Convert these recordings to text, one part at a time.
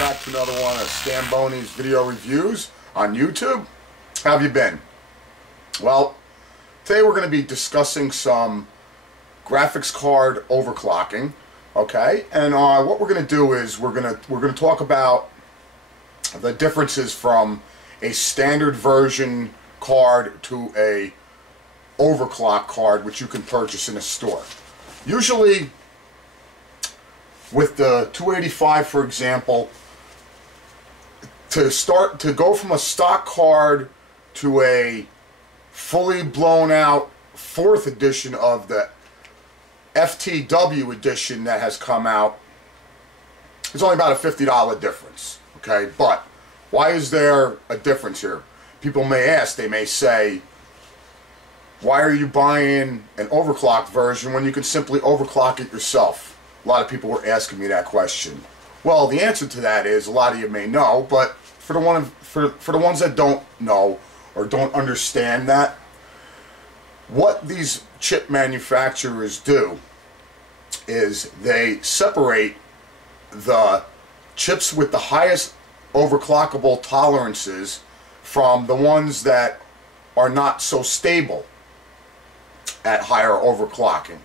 back to another one of Stanbony's video reviews on YouTube. How have you been? Well, today we're going to be discussing some graphics card overclocking, okay? And what we're going to do is we're going to talk about the differences from a standard version card to a overclock card which you can purchase in a store. Usually with the 285, for example, to go from a stock card to a fully blown out 4th edition of the FTW edition that has come out, it's only about a $50 difference, okay? But why is there a difference here? People may ask, they may say, why are you buying an overclocked version when you can simply overclock it yourself? A lot of people were asking me that question. Well, the answer to that is, a lot of you may know, but for the ones that don't know or don't understand that, what these chip manufacturers do is they separate the chips with the highest overclockable tolerances from the ones that are not so stable at higher overclocking.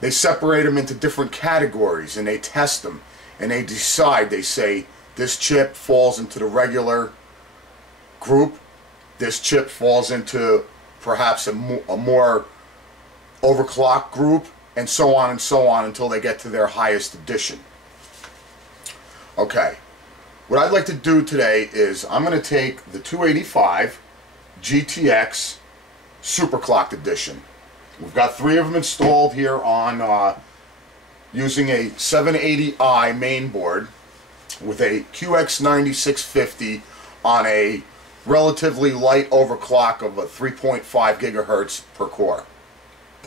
They separate them into different categories and they test them and they decide, they say this chip falls into the regular group, this chip falls into perhaps a more overclocked group, and so on until they get to their highest edition. Okay, what I'd like to do today is I'm going to take the 285 GTX Superclocked Edition. We've got 3 of them installed here on using a 780i mainboard with a QX9650 on a relatively light overclock of a 3.5 gigahertz per core.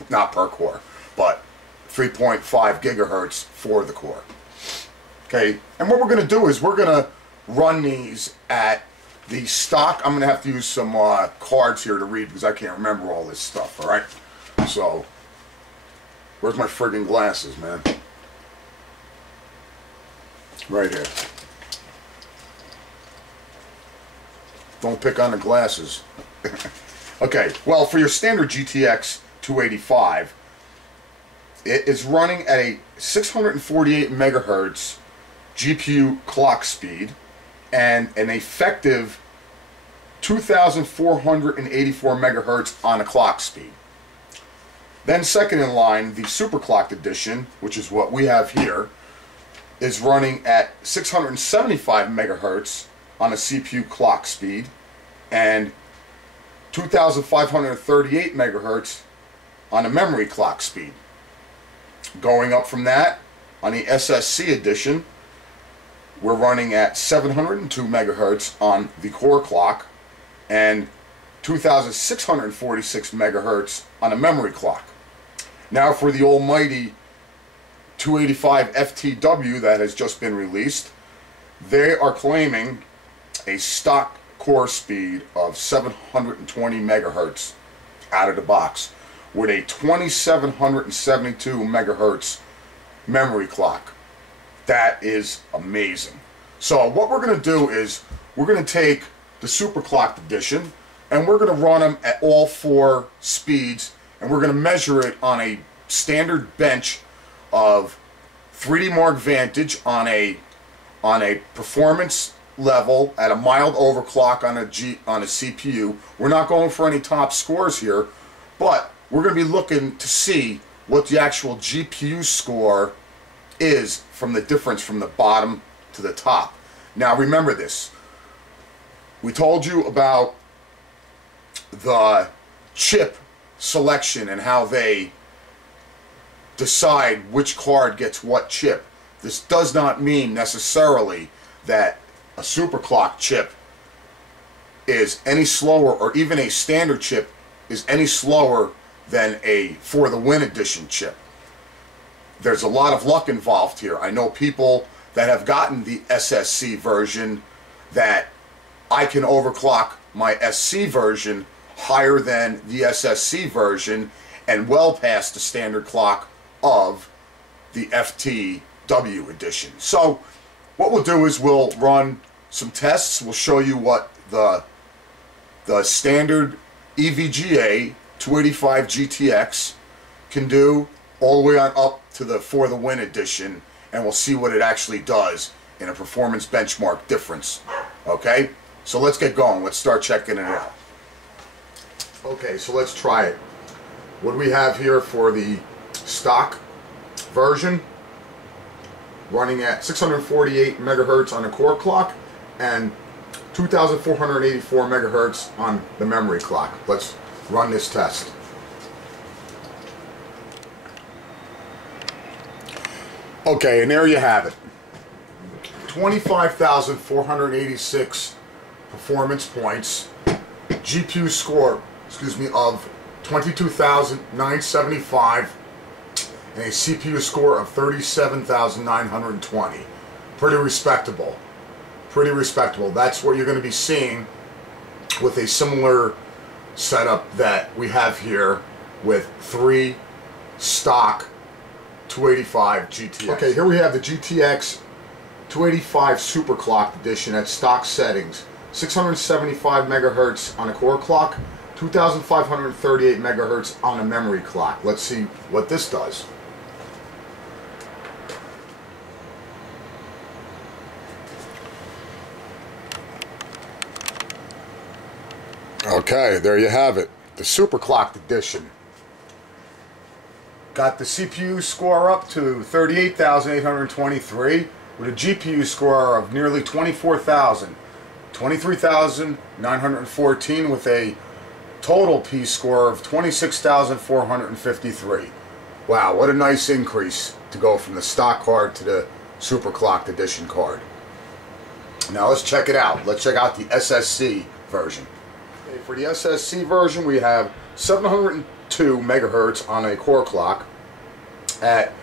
Not per core, but 3.5 gigahertz for the core. Okay, and what we're going to do is we're going to run these at the stock. I'm going to have to use some cards here to read because I can't remember all this stuff, alright? So, where's my friggin' glasses, man? Right here. Don't pick on the glasses. Okay, well, for your standard GTX 285, it is running at a 648 megahertz GPU clock speed and an effective 2,484 megahertz on a clock speed. Then second in line, the Superclocked Edition, which is what we have here, is running at 675 megahertz on a CPU clock speed and 2,538 megahertz on a memory clock speed. Going up from that, on the SSC Edition, we're running at 702 megahertz on the core clock and 2,646 megahertz on a memory clock. Now for the almighty 285 FTW that has just been released, they are claiming a stock core speed of 720 megahertz out of the box with a 2,772 megahertz memory clock. That is amazing. So what we're going to do is we're going to take the Superclocked Edition and we're going to run them at all 4 speeds, and we're going to measure it on a standard bench of 3D Mark Vantage on a performance level at a mild overclock on a CPU. We're not going for any top scores here, but we're going to be looking to see what the actual GPU score is from the difference from the bottom to the top. Now remember this. We told you about the chip selection and how they decide which card gets what chip. This does not mean necessarily that a superclock chip is any slower, or even a standard chip is any slower than a For the Win edition chip. There's a lot of luck involved here. I know people that have gotten the SSC version that I can overclock my SC version higher than the SSC version and well past the standard clock of the FTW edition. So what we'll do is we'll run some tests. We'll show you what the standard EVGA 285 GTX can do all the way on up to the For the Win edition, and we'll see what it actually does in a performance benchmark difference. Okay, so let's get going. Let's start checking it out. Okay, so let's try it. What do we have here for the stock version? Running at 648 megahertz on the core clock and 2484 megahertz on the memory clock. Let's run this test. Okay, and there you have it. 25,486 performance points. GPU score, of 22,975 and a CPU score of 37,920. Pretty respectable. Pretty respectable. That's what you're going to be seeing with a similar setup that we have here with 3 stock 285 GTX. Okay, here we have the GTX 285 Superclocked edition at stock settings. 675 megahertz on a core clock, 2,538 megahertz on a memory clock. Let's see what this does. Okay, there you have it. The Superclocked edition. Got the CPU score up to 38,823 with a GPU score of nearly 24,000. 23,914 with a total P score of 26,453. Wow, what a nice increase to go from the stock card to the Superclocked edition card. Now let's check it out. Let's check out the SSC version. Okay, for the SSC version, we have 702 megahertz on a core clock at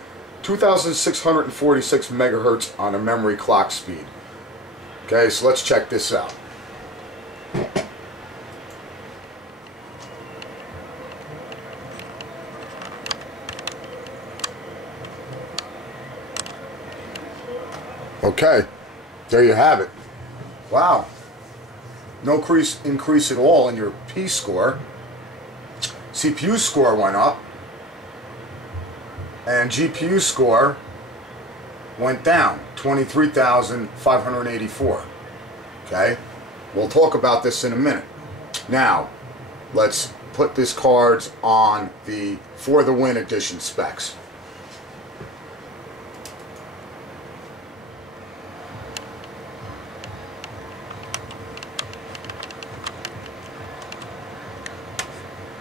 2,646 megahertz on a memory clock speed. Okay, so let's check this out. Okay, there you have it. Wow. No increase at all in your P score. CPU score went up. And GPU score went down, 23,584. Okay? We'll talk about this in a minute. Now, let's put these cards on the For the Win edition specs.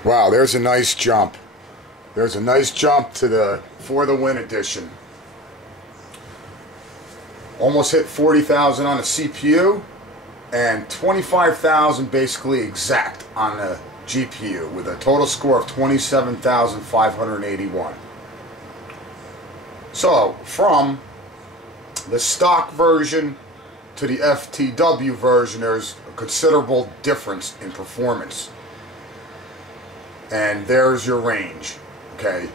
Wow, there's a nice jump. There's a nice jump to the For the Win edition. Almost hit 40,000 on the CPU and 25,000 basically exact on the GPU with a total score of 27,581. So from the stock version to the FTW version, there's a considerable difference in performance. And there's your range. Okay,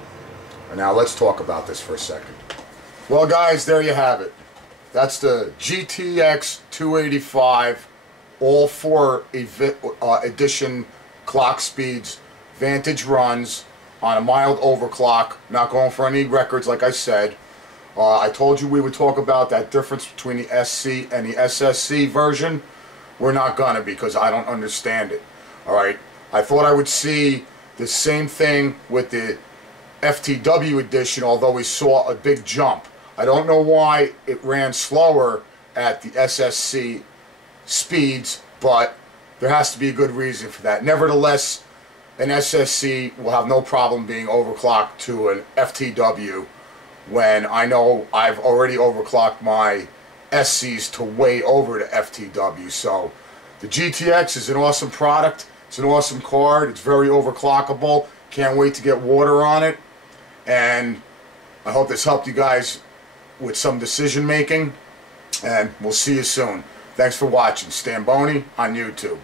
and now let's talk about this for a second. Well guys, there you have it. That's the GTX 285, all 4 edition clock speeds, Vantage runs on a mild overclock, not going for any records like I said. I told you we would talk about that difference between the SC and the SSC version. We're not gonna because I don't understand it. Alright, I thought I would see the same thing with the FTW edition, although we saw a big jump. I don't know why it ran slower at the SSC speeds, but there has to be a good reason for that. Nevertheless, an SSC will have no problem being overclocked to an FTW when I know I've already overclocked my SCs to way over the FTW. So the GTX is an awesome product. It's an awesome card. It's very overclockable. Can't wait to get water on it. And I hope this helped you guys with some decision making. And we'll see you soon. Thanks for watching. Stanbony on YouTube.